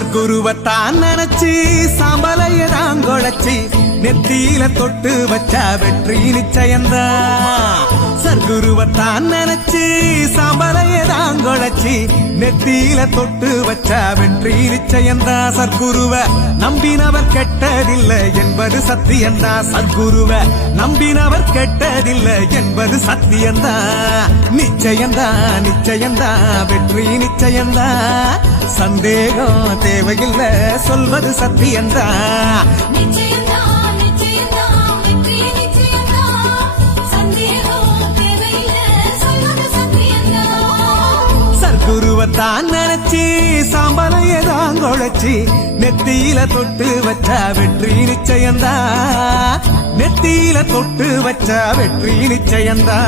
சர்க்குருவத்தான் நினைச்சு சாம்பலையதான் குழைச்சி நெத்தியில தொட்டு வச்சா வெற்றி நிச்சயந்தான். சர்க்குருவத்தான் நினைச்சு சாம்பலையதான் குழைச்சி நெத்தியில தொட்டு வச்சா வெற்றி நிச்சயந்தான். சர்க்குருவ நம்பினவர் கெட்டதில்லை என்பது சத்தியந்தா. சர்க்குருவ நம்பினவர் கெட்டதில்லை என்பது சத்தியந்தா. நிச்சயந்தா நிச்சயந்தா வெற்றி நிச்சயந்தா. சந்தேகம் தேவையில்லை சொல்வது சத்தியந்தா. சர்க்குருவத்தான் நினைச்சு சாம்பலையதான் குழைச்சி நெத்தியில தொட்டு வச்சா வெற்றி நிச்சயந்தா. நெத்தியில தொட்டு வச்சா வெற்றி நிச்சயந்தா.